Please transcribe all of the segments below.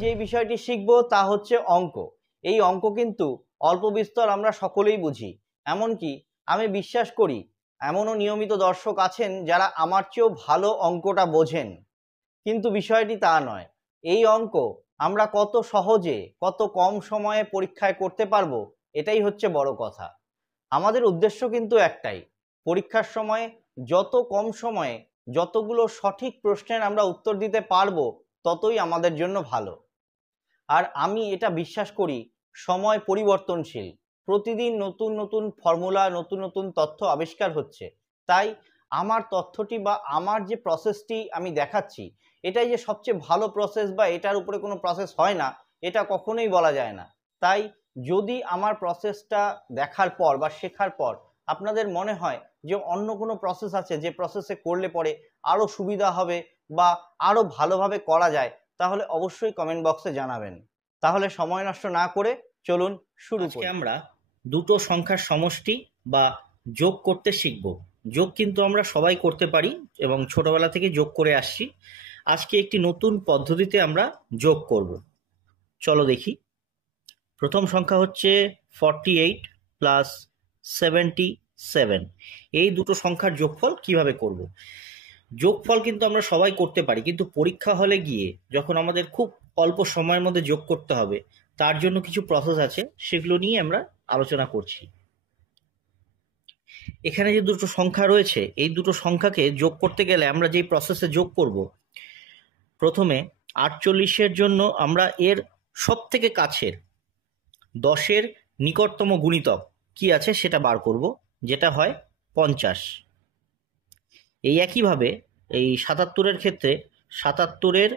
যে বিষয়টি শিখব তা হচ্ছে অঙ্ক। এই অঙ্ক কিন্তু অল্প বিস্তর আমরা সকলেই বুঝি, এমনকি আমি বিশ্বাস করি এমনও নিয়মিত দর্শক আছেন যারা আমার চেয়েও ভালো অঙ্কটা বোঝেন। কিন্তু বিষয়টি তা নয়। এই অঙ্ক আমরা কত সহজে কত কম সময়ে পরীক্ষায় করতে পারবো, এটাই হচ্ছে বড় কথা। আমাদের উদ্দেশ্য কিন্তু একটাই, পরীক্ষার সময় যত কম সময়ে যতগুলো সঠিক প্রশ্নের আমরা উত্তর দিতে পারবো ততই আমাদের জন্য ভালো। আর আমি এটা বিশ্বাস করি সময় পরিবর্তনশীল, প্রতিদিন নতুন নতুন ফর্মুলা নতুন নতুন তথ্য আবিষ্কার হচ্ছে। তাই আমার তথ্যটি বা আমার যে প্রসেসটি আমি দেখাচ্ছি এটাই যে সবচেয়ে ভালো প্রসেস বা এটার উপরে কোনো প্রসেস হয় না এটা কখনোই বলা যায় না। তাই যদি আমার প্রসেসটা দেখার পর বা শেখার পর আপনাদের মনে হয় যে অন্য কোনো প্রসেস আছে যে প্রসেসে করলে পরে আরও সুবিধা হবে বা আরও ভালোভাবে করা যায়, তাহলে অবশ্যই কমেন্ট বক্সে জানাবেন। তাহলে সময় নষ্ট না করে চলুন শুরু করি। আমরা দুটো সংখ্যার সমষ্টি বা যোগ করতে শিখব। যোগ কিন্তু আমরা সবাই করতে পারি এবং ছোটবেলা থেকে যোগ করে আসছি। আজকে একটি নতুন পদ্ধতিতে আমরা যোগ করব। চলো দেখি। প্রথম সংখ্যা হচ্ছে 48 প্লাস 77। এই দুটো সংখ্যার যোগফল কিভাবে করব? যোগফল কিন্তু আমরা সবাই করতে পারি, কিন্তু পরীক্ষা হলে গিয়ে যখন আমাদের খুব অল্প সময়ের মধ্যে যোগ করতে হবে তার জন্য কিছু প্রসেস আছে, সেগুলো নিয়ে আমরা আলোচনা করছি। এখানে যে দুটো সংখ্যা রয়েছে এই দুটো সংখ্যাকে যোগ করতে গেলে আমরা যেই প্রসেসে যোগ করব, প্রথমে 48-এর জন্য আমরা এর সব থেকে কাছের 10-এর নিকটতম গুণিতক কি আছে সেটা বার করব, যেটা হয় 50। এই একইভাবে এই 77-এর ক্ষেত্রে 77-এর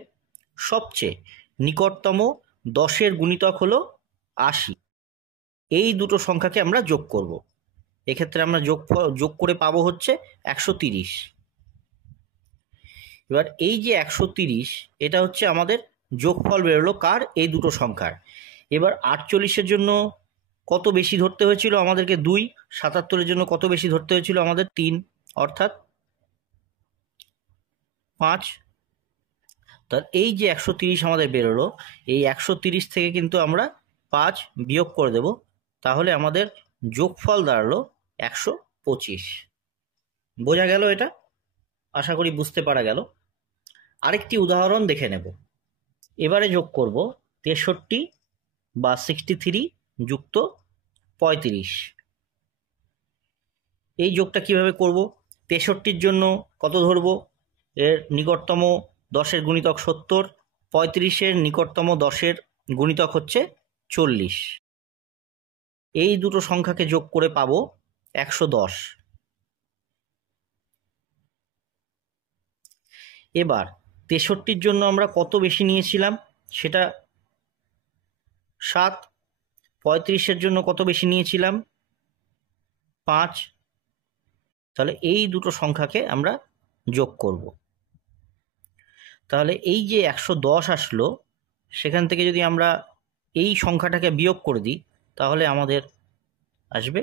সবচেয়ে নিকটতম 10-এর গুণিতক হলো 80। এই দুটো সংখ্যাকে আমরা যোগ করব। এক্ষেত্রে আমরা যোগ করে পাবো হচ্ছে 130। এবার এই যে 130 এটা হচ্ছে আমাদের যোগফল বেরোলো কার? এই দুটো সংখ্যার। এবার 48-এর জন্য কত বেশি ধরতে হয়েছিল আমাদেরকে? 2। 77-এর জন্য কত বেশি ধরতে হয়েছিল আমাদের? 3, অর্থাৎ 5। তা এই যে 130 আমাদের বেরোলো, এই 130 থেকে কিন্তু আমরা 5 বিয়োগ করে দেব, তাহলে আমাদের যোগফল দাঁড়ালো 125। বোঝা গেল? এটা আশা করি বুঝতে পারা গেল। আরেকটি উদাহরণ দেখে নেব। এবারে যোগ করব 63 বা 63 যুক্ত 35। এই যোগটা কিভাবে করব? 63-র জন্য কত ধরব? এর নিকটতম 10-এর গুণিতক 70, 35-এর নিকটতম 10-এর গুণিতক হচ্ছে 40। এই দুটো সংখ্যাকে যোগ করে পাবো 110। এবার 63-র জন্য আমরা কত বেশি নিয়েছিলাম সেটা 7। 35-এর জন্য কত বেশি নিয়েছিলাম? 5। তাহলে এই দুটো সংখ্যাকে আমরা যোগ করব। তাহলে এই যে 110 আসলো, সেখান থেকে যদি আমরা এই সংখ্যাটাকে বিয়োগ করে দিই তাহলে আমাদের আসবে,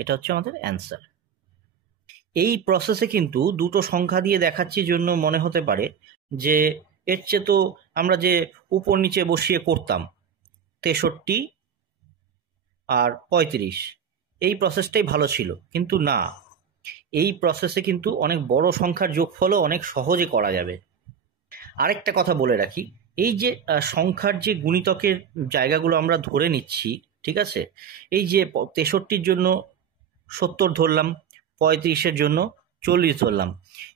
এটা হচ্ছে আমাদের অ্যান্সার। এই প্রসেসে কিন্তু দুটো সংখ্যা দিয়ে দেখাচ্ছি জন্য মনে হতে পারে যে এর চেয়ে তো আমরা যে উপর নিচে বসিয়ে করতাম 63 আর 35, এই প্রসেসটাই ভালো ছিল। কিন্তু না, এই প্রসেসে কিন্তু অনেক বড় সংখ্যার যোগফলও অনেক সহজে করা যাবে। আরেকটা কথা বলে রাখি, এই যে সংখ্যার যে গুণিতকের জায়গাগুলো আমরা ধরে নিচ্ছি, ঠিক আছে, এই যে 63-র জন্য 70 ধরলাম, 35-এর জন্য 40 ধরলাম,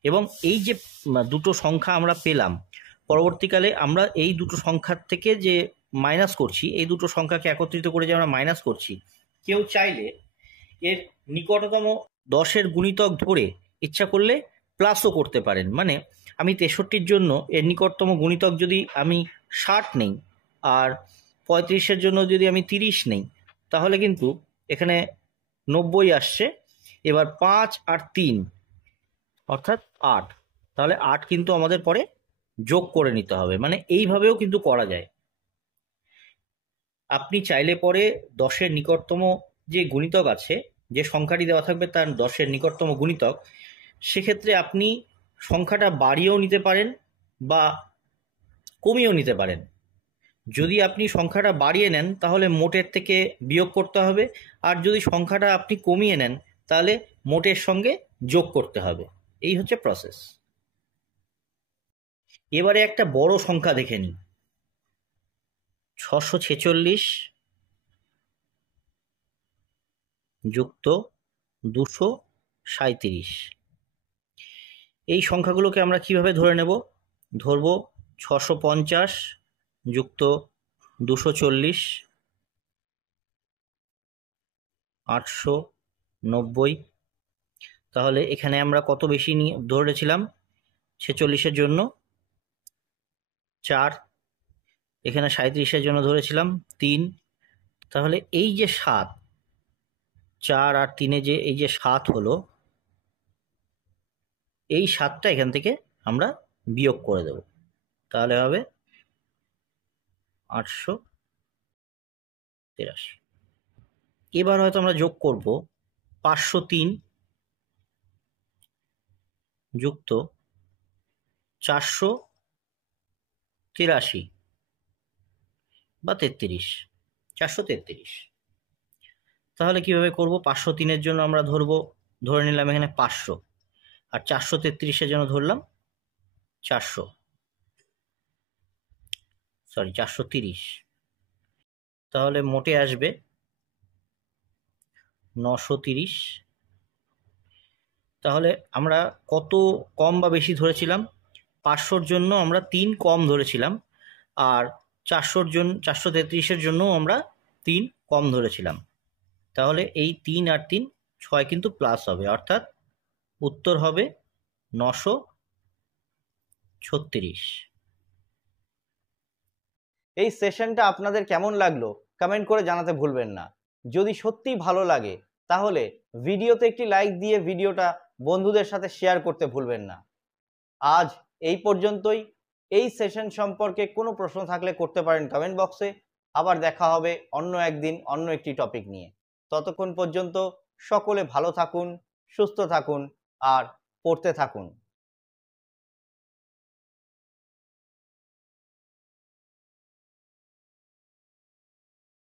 এবং এই যে দুটো সংখ্যা আমরা পেলাম, পরবর্তীকালে আমরা এই দুটো সংখ্যার থেকে যে মাইনাস করছি, এই দুটো সংখ্যাকে একত্রিত করে যে আমরা মাইনাস করছি, কেউ চাইলে এর নিকটতম 10-এর গুণিতক ধরে ইচ্ছা করলে প্লাসও করতে পারেন। মানে আমি 63-র জন্য এর নিকটতম গুণিতক যদি আমি 60 নেই আর 35-এর জন্য যদি আমি 30 নেই, তাহলে কিন্তু এখানে 90 আসছে। এবার 5 আর 3 অর্থাৎ 8, তাহলে 8 কিন্তু আমাদের পরে যোগ করে নিতে হবে। মানে এইভাবেও কিন্তু করা যায়। আপনি চাইলে পরে 10-এর নিকটতম যে গুণিতক আছে, যে সংখ্যাটি দেওয়া থাকবে তার 10-এর নিকটতম গুণিতক, সেক্ষেত্রে আপনি সংখ্যাটা বাড়িয়েও নিতে পারেন বা কমিয়েও নিতে পারেন। যদি আপনি সংখ্যাটা বাড়িয়ে নেন তাহলে মোটের থেকে বিয়োগ করতে হবে, আর যদি সংখ্যাটা আপনি কমিয়ে নেন তাহলে মোটের সঙ্গে যোগ করতে হবে। এই হচ্ছে প্রসেস। এবারে একটা বড় সংখ্যা দেখে নিই। 646 যুক্ত 237। এই সংখ্যাগুলোকে আমরা কিভাবে ধরে নেব? ধরব 650 যুক্ত 240, 890। তাহলে এখানে আমরা কত বেশি নিয়ে ধরেছিলাম? 46-এর জন্য 4, এখানে 37-এর জন্য ধরেছিলাম 3। তাহলে এই যে 7, 4 আর 3-এ যে এই যে 7 হলো, এই 7টা এখান থেকে আমরা বিয়োগ করে দেব। তাহলে হবে 883। এবার হয়তো আমরা যোগ করব 503 যুক্ত 483 বা 33, 433। তাহলে কিভাবে করব? 503-এর জন্য আমরা ধরে নিলাম এখানে 500, আর 433-এর জন্য ধরলাম 430। তাহলে মোটে আসবে 930। তাহলে আমরা কত কম বা বেশি ধরেছিলাম? 500-র জন্য আমরা 3 কম ধরেছিলাম, আর 433-এর জন্য আমরা 3 কম ধরেছিলাম। তাহলে এই 3 আর 3 6 কিন্তু প্লাস হবে, অর্থাৎ উত্তর হবে 936। এই সেশনটা আপনাদের কেমন লাগলো কমেন্ট করে জানাতে ভুলবেন না। যদি সত্যিই ভালো লাগে তাহলে ভিডিওতে একটি লাইক দিয়ে ভিডিওটা বন্ধুদের সাথে শেয়ার করতে ভুলবেন না। আজ এই পর্যন্তই। এই সেশন সম্পর্কে কোনো প্রশ্ন থাকলে করতে পারেন কমেন্ট বক্সে। আবার দেখা হবে অন্য একদিন অন্য একটি টপিক নিয়ে। ততক্ষণ পর্যন্ত সকলে ভালো থাকুন, সুস্থ থাকুন আর পড়তে থাকুন।